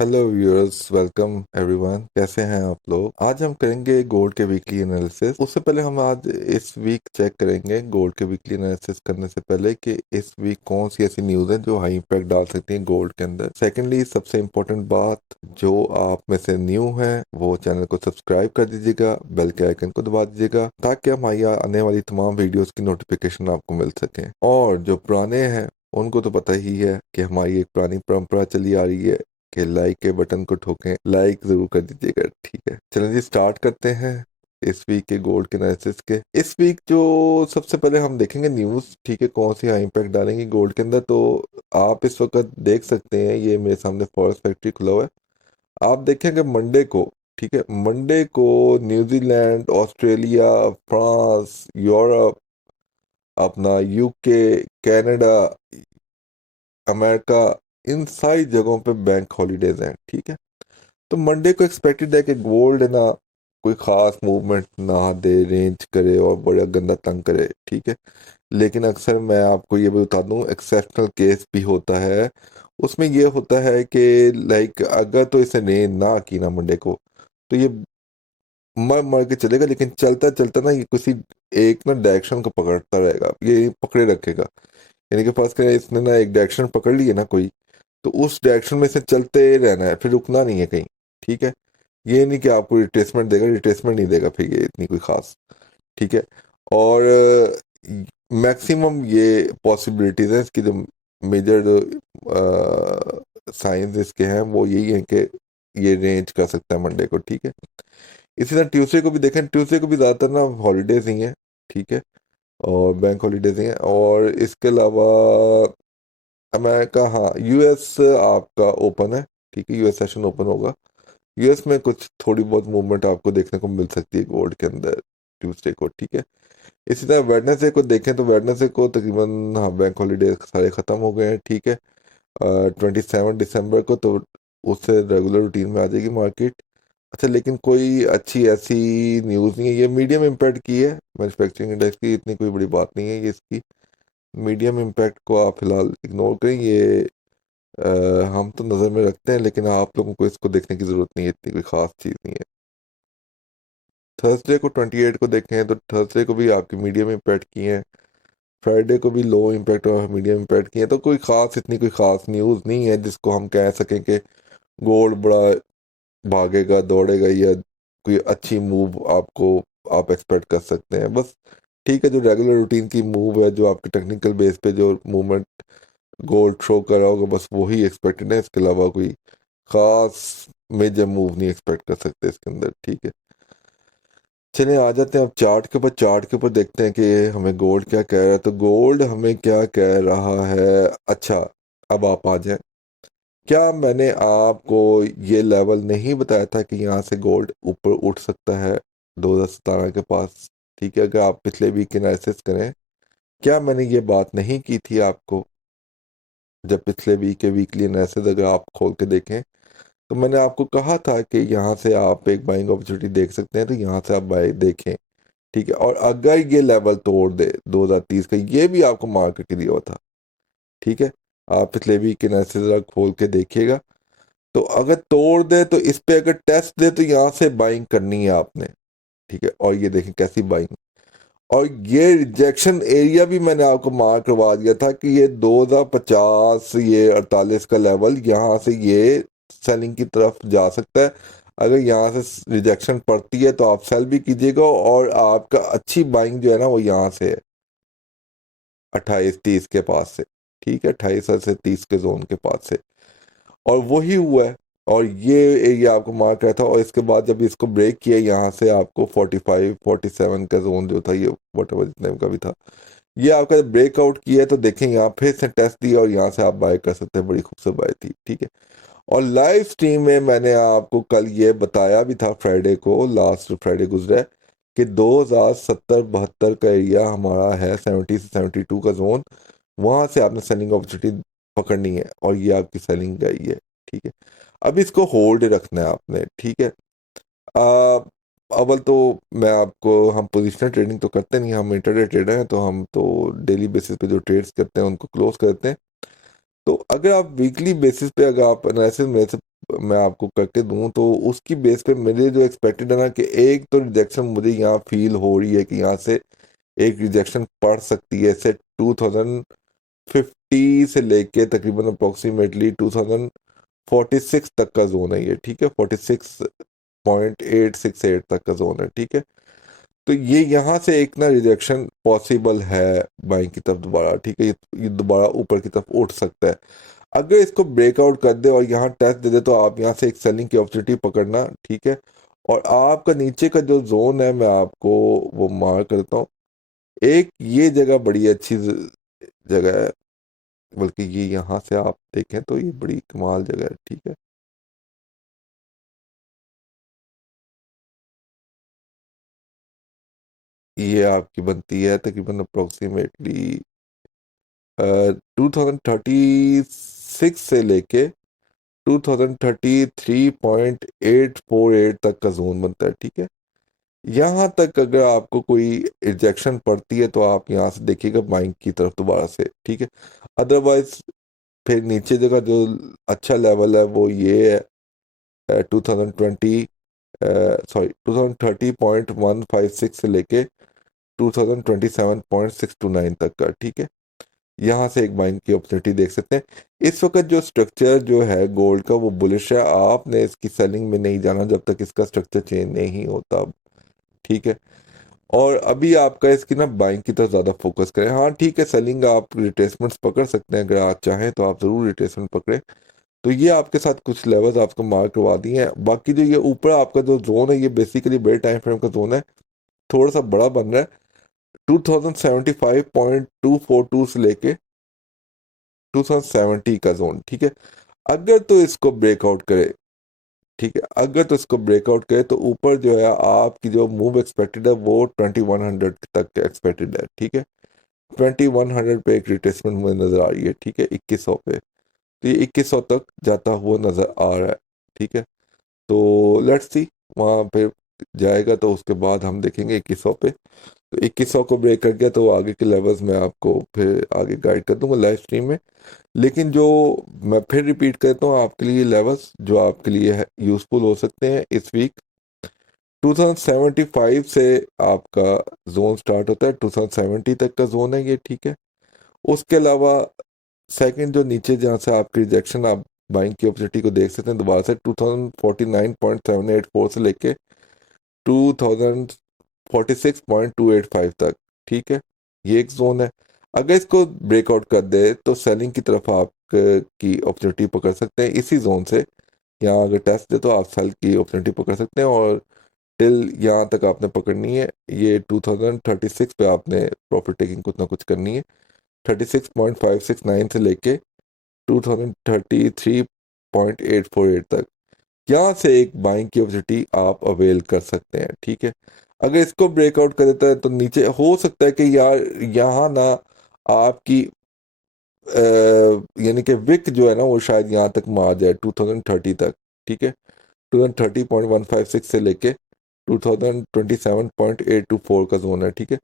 Hello viewers, welcome everyone. कैसे हैं आप लोग? आज हम करेंगे गोल्ड के वीकली एनालिसिस। उससे पहले हम आज इस वीक चेक करेंगे गोल्ड के वीकली एनालिसिस करने से पहले कि इस वीक कौन सी ऐसी न्यूज़ है जो हाई इम्पैक्ट डाल सकती हैं गोल्ड के अंदर। सेकेंडली, सबसे इम्पोर्टेंट बात, जो आप में से न्यू है वो चैनल को सब्सक्राइब कर दीजिएगा, बेल के आइकन को दबा दीजिएगा ताकि हमारी आने वाली तमाम वीडियोस की नोटिफिकेशन आपको मिल सके। और जो पुराने हैं उनको तो पता ही है कि हमारी एक पुरानी परंपरा चली आ रही है कि लाइक के बटन को ठोकें, लाइक जरूर कर दीजिएगा। ठीक है, चलिए जी स्टार्ट करते हैं इस वीक के गोल्ड के एनालिसिस के। इस वीक जो सबसे पहले हम देखेंगे न्यूज़, ठीक है, कौन सी हाई इम्पैक्ट डालेंगी गोल्ड के अंदर। तो आप इस वक्त देख सकते हैं, ये मेरे सामने फॉरेक्स फैक्ट्री खुला हुआ है। आप देखेंगे मंडे को, ठीक है, मंडे को न्यूजीलैंड, ऑस्ट्रेलिया, फ्रांस, यूरोप, अपना यूके, कनाडा, अमेरिका, इन सारी जगहों पे बैंक हॉलीडेज हैं। ठीक है, तो मंडे को एक्सपेक्टेड है कि गोल्ड है ना कोई खास मूवमेंट ना दे, रेंज करे और बड़ा गंदा तंग करे। ठीक है, लेकिन अक्सर मैं आपको ये भी बता दूं, एक्सेप्शनल केस भी होता है। उसमें ये होता है कि लाइक अगर तो इसे रेंज ना की ना मंडे को, तो ये मर मर के चलेगा, लेकिन चलता चलता ना ये किसी एक ना डायरेक्शन को पकड़ता रहेगा, ये पकड़े रखेगा। यानी कि फर्स्ट करें, इसने ना एक डायरेक्शन पकड़ ली है ना कोई, तो उस डायरेक्शन में से चलते रहना है, फिर रुकना नहीं है कहीं। ठीक है, ये नहीं कि आपको रिट्रेसमेंट देगा, रिट्रेसमेंट नहीं देगा फिर ये इतनी कोई खास। ठीक है, और मैक्सिमम ये पॉसिबिलिटीज हैं इसकी, जो मेजर जो साइंस इसके हैं वो यही है कि ये रेंज कर सकता है मंडे को। ठीक है, इसी तरह ट्यूसडे को भी देखें, ट्यूसडे को भी ज़्यादातर ना हॉलीडेज ही हैं। ठीक है, और बैंक हॉलीडेज ही हैं। और इसके अलावा अमेरिका, हाँ, यूएस आपका ओपन है। ठीक है, यूएस सेशन ओपन होगा। यूएस में कुछ थोड़ी बहुत मूवमेंट आपको देखने को मिल सकती है गोल्ड के अंदर ट्यूसडे को। ठीक है, इसी तरह वेडनेसडे को देखें तो वेडनेसडे को तकरीबन, हाँ, बैंक हॉलीडे सारे ख़त्म हो गए हैं। ठीक है, 27 दिसंबर को तो उससे रेगुलर रूटीन में आ जाएगी मार्केट। अच्छा, लेकिन कोई अच्छी ऐसी न्यूज़ नहीं है, ये मीडियम इम्पैक्ट की है मैन्युफैक्चरिंग इंडेक्स की, इतनी कोई बड़ी बात नहीं है ये इसकी। मीडियम इम्पैक्ट को आप फिलहाल इग्नोर करें, ये अ, हम तो नज़र में रखते हैं, लेकिन आप लोगों को इसको देखने की ज़रूरत नहीं है, इतनी कोई ख़ास चीज़ नहीं है। थर्सडे को 28 को देखें तो थर्सडे को भी आपकी मीडियम इम्पैक्ट की है। फ्राइडे को भी लो इम्पैक्ट और मीडियम इम्पैक्ट की है। तो कोई ख़ास, इतनी कोई ख़ास न्यूज़ नहीं है जिसको हम कह सकें कि गोल्ड बड़ा भागेगा दौड़ेगा, या कोई अच्छी मूव आपको आप एक्सपेक्ट कर सकते हैं। बस ठीक है, जो रेगुलर रूटीन की मूव है, जो आपके टेक्निकल बेस पे जो मूवमेंट गोल्ड थ्रो कर रहा होगा, बस वही एक्सपेक्टेड है। इसके अलावा कोई खास मेजर मूव नहीं एक्सपेक्ट कर सकते इसके अंदर। ठीक है, चलिए आ जाते हैं अब चार्ट के ऊपर। चार्ट के ऊपर देखते हैं कि हमें गोल्ड क्या कह रहा है। तो गोल्ड हमें क्या कह रहा है। अच्छा, अब आप आ जाए, क्या मैंने आपको ये लेवल नहीं बताया था कि यहाँ से गोल्ड ऊपर उठ सकता है 2017 के पास? ठीक है, अगर आप पिछले वीक एनालिसिस करें, क्या मैंने ये बात नहीं की थी आपको? जब पिछले वीक के वीकली एनालिसिस अगर आप खोल के देखें, तो मैंने आपको कहा था कि यहाँ से आप एक बाइंग अपॉर्चुनिटी देख सकते हैं, तो यहाँ से आप बाय देखें। ठीक है, और अगर ये लेवल तोड़ दे 2030 का, ये भी आपको मार्क करके दिया हुआ था। ठीक है, आप पिछले वीक के एनालिसिस खोल के देखिएगा। तो अगर तोड़ दे, तो इस पे अगर टेस्ट दे, तो यहाँ से बाइंग करनी है आपने। ठीक है, और ये देखें कैसी बाइंग। और ये रिजेक्शन एरिया भी मैंने आपको मार्क करवा दिया था कि ये 2050, ये 48 का लेवल, यहाँ से ये सेलिंग की तरफ जा सकता है। अगर यहाँ से रिजेक्शन पड़ती है तो आप सेल भी कीजिएगा, और आपका अच्छी बाइंग जो है ना वो यहाँ से है, 28-30 के पास से। ठीक है, 28 से 30 के जोन के पास से, और वही हुआ है। और ये एरिया आपको मार्क रहा था, और इसके बाद जब इसको ब्रेक किया, यहाँ से आपको 45-47 का जोन जो था, ये वट एवर जितने का भी था, ये आपका ब्रेकआउट किया है। तो देखें, यहाँ फिर से टेस्ट दिया, और यहाँ से आप बाय कर सकते हैं, बड़ी खूबसूरत बाय थी। ठीक है, और लाइव स्ट्रीम में मैंने आपको कल ये बताया भी था, फ्राइडे को, लास्ट फ्राइडे गुजरा है, कि 2070-72 का एरिया हमारा है, 70 से 72 का जोन, वहां से आपने सेलिंग अपॉर्चुनिटी पकड़नी है, और ये आपकी सेलिंग गई है। ठीक है, अब इसको होल्ड रखना है आपने। ठीक है, आ, अव्वल तो मैं आपको, हम पोजिशनल ट्रेडिंग तो करते नहीं, हम इंटरडे ट्रेडर हैं, तो हम तो डेली बेसिस पे जो ट्रेड्स करते हैं उनको क्लोज करते हैं। तो अगर आप वीकली बेसिस पे अगर आप एनालिसिस मेरे से मैं आपको करके दूं तो उसकी बेस पे मेरे जो एक्सपेक्टेड है ना कि एक तो रिजेक्शन मुझे यहाँ फील हो रही है कि यहाँ से एक रिजेक्शन पड़ सकती है, से 2050 से लेके तकरीबन अप्रोक्सीमेटली 2046 तक का जोन है ये, ठीक है, 46.868 तक का जोन है, ठीक है। तो ये यहाँ से एक ना रिजेक्शन पॉसिबल है बाइंग की तरफ दोबारा, ठीक है, ये दोबारा ऊपर की तरफ उठ सकता है। अगर इसको ब्रेकआउट कर दे और यहाँ टेस्ट दे दे तो आप यहाँ से एक सेलिंग की अपॉर्चुनिटी पकड़ना, ठीक है। और आपका नीचे का जो जोन है मैं आपको वो मार्क करता हूँ, एक ये जगह बड़ी अच्छी जगह है, बल्कि ये यहाँ से आप देखें तो ये बड़ी कमाल जगह है, ठीक है। ये आपकी बनती है तकरीबन अप्रोक्सीमेटली 2036 से लेके 2033.848 तक का जोन बनता है, ठीक है। यहाँ तक अगर आपको कोई रिजेक्शन पड़ती है तो आप यहाँ से देखिएगा बाइंग की तरफ दोबारा से, ठीक है। अदरवाइज फिर नीचे जगह जो अच्छा लेवल है वो ये है 2030.156 से लेके 2027.629 तक का, ठीक है। यहाँ से एक बाइंग की अपॉर्चुनिटी देख सकते हैं। इस वक्त जो स्ट्रक्चर जो है गोल्ड का वो बुलिश है, आपने इसकी सेलिंग में नहीं जाना जब तक इसका स्ट्रक्चर चेंज नहीं होता, ठीक है। और अभी आपका इसकी ना बाइंग की तरफ ज़्यादा फोकस करें। हाँ ठीक है, सेलिंग आप रिट्रेसमेंट्स पकड़ सकते हैं, अगर आप चाहें तो आप ज़रूर रिट्रेसमेंट पकड़ें। तो ये आपके साथ कुछ लेवल्स आपको मार्क करवा दिए हैं। बाकी जो ये ऊपर आपका जो जोन है ये बेसिकली बड़े टाइम फ्रेम का जोन है, थोड़ा सा बड़ा बन रहा है, 2075.242 से लेके 2070 का जोन, ठीक है। अगर तो इसको ब्रेकआउट करे, ठीक है, अगर तो इसको ब्रेकआउट करे तो ऊपर जो है आपकी जो मूव एक्सपेक्टेड है वो 2100 तक एक्सपेक्टेड है, ठीक है। 2100 पे एक रिट्रेसमेंट मुझे नजर आ रही है, ठीक है, 2100 पे। तो ये 2100 तक जाता हुआ नजर आ रहा है, ठीक है। तो लेट्स सी वहाँ पे जाएगा तो उसके बाद हम देखेंगे 2100 पे। तो 2100 को ब्रेक कर गया तो आगे के लेवल्स मैं आपको फिर आगे गाइड कर दूंगा लाइव स्ट्रीम में। लेकिन जो मैं फिर रिपीट करता हूँ आपके लिए लेवल्स जो आपके लिए यूजफुल हो सकते हैं इस वीक, 2075 से आपका जोन स्टार्ट होता है, 2070 तक का जोन है ये, ठीक है। उसके अलावा सेकंड जो नीचे जहाँ से आपकी रिजेक्शन आप बाइंग की अपॉर्चुनिटी को देख सकते हैं दोबारा से 2049.784 से लेके 2046.285 तक, ठीक है, ये एक जोन है। अगर इसको ब्रेकआउट कर दे तो सेलिंग की तरफ आप की अपॉर्चुनिटी पकड़ सकते हैं इसी जोन से। यहाँ अगर टेस्ट दे तो आप सेल की अपॉर्चुनिटी पकड़ सकते हैं, और टिल यहाँ तक आपने पकड़नी है, ये 2036 पे आपने प्रॉफिट टेकिंग कुछ ना कुछ करनी है, 36.569 से लेके 2033.848 तक। यहाँ से एक बाइंग की अपॉर्चुनिटी आप अवेल कर सकते हैं, ठीक है। अगर इसको ब्रेकआउट कर देता है तो नीचे हो सकता है कि यार यहाँ ना आपकी यानी कि विक जो है ना वो शायद यहाँ तक मार जाए 2030 तक, ठीक है। 2030.156 से लेके 2027.824 का जोन है, ठीक है।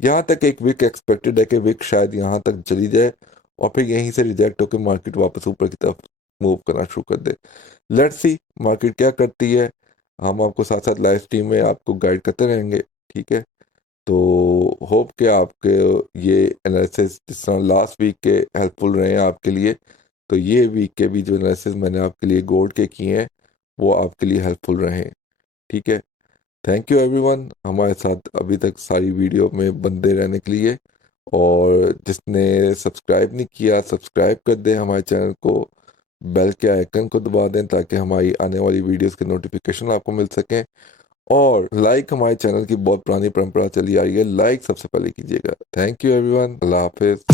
यहाँ तक एक विक एक्सपेक्टेड है कि विक शायद यहाँ तक चली जाए और फिर यहीं से रिजेक्ट होकर मार्केट वापस ऊपर की तरफ मूव करना शुरू कर दे। लेट्स सी मार्केट क्या करती है, हम आपको साथ साथ लाइव स्ट्रीम में आपको गाइड करते रहेंगे, ठीक है। तो होप कि आपके ये एनालिसिस जिस तरह लास्ट वीक के हेल्पफुल रहे हैं आपके लिए, तो ये वीक के भी जो एनालिसिस मैंने आपके लिए गोल्ड के किए हैं वो आपके लिए हेल्पफुल रहे, ठीक है। थैंक यू एवरीवन हमारे साथ अभी तक सारी वीडियो में बंदे रहने के लिए। और जिसने सब्सक्राइब नहीं किया सब्सक्राइब कर दें हमारे चैनल को, बेल के आइकन को दबा दें ताकि हमारी आने वाली वीडियोस के नोटिफिकेशन आपको मिल सकें। और लाइक हमारे चैनल की बहुत पुरानी परंपरा चली आ रही है, लाइक सबसे पहले कीजिएगा। Thank you everyone, Allah Hafiz.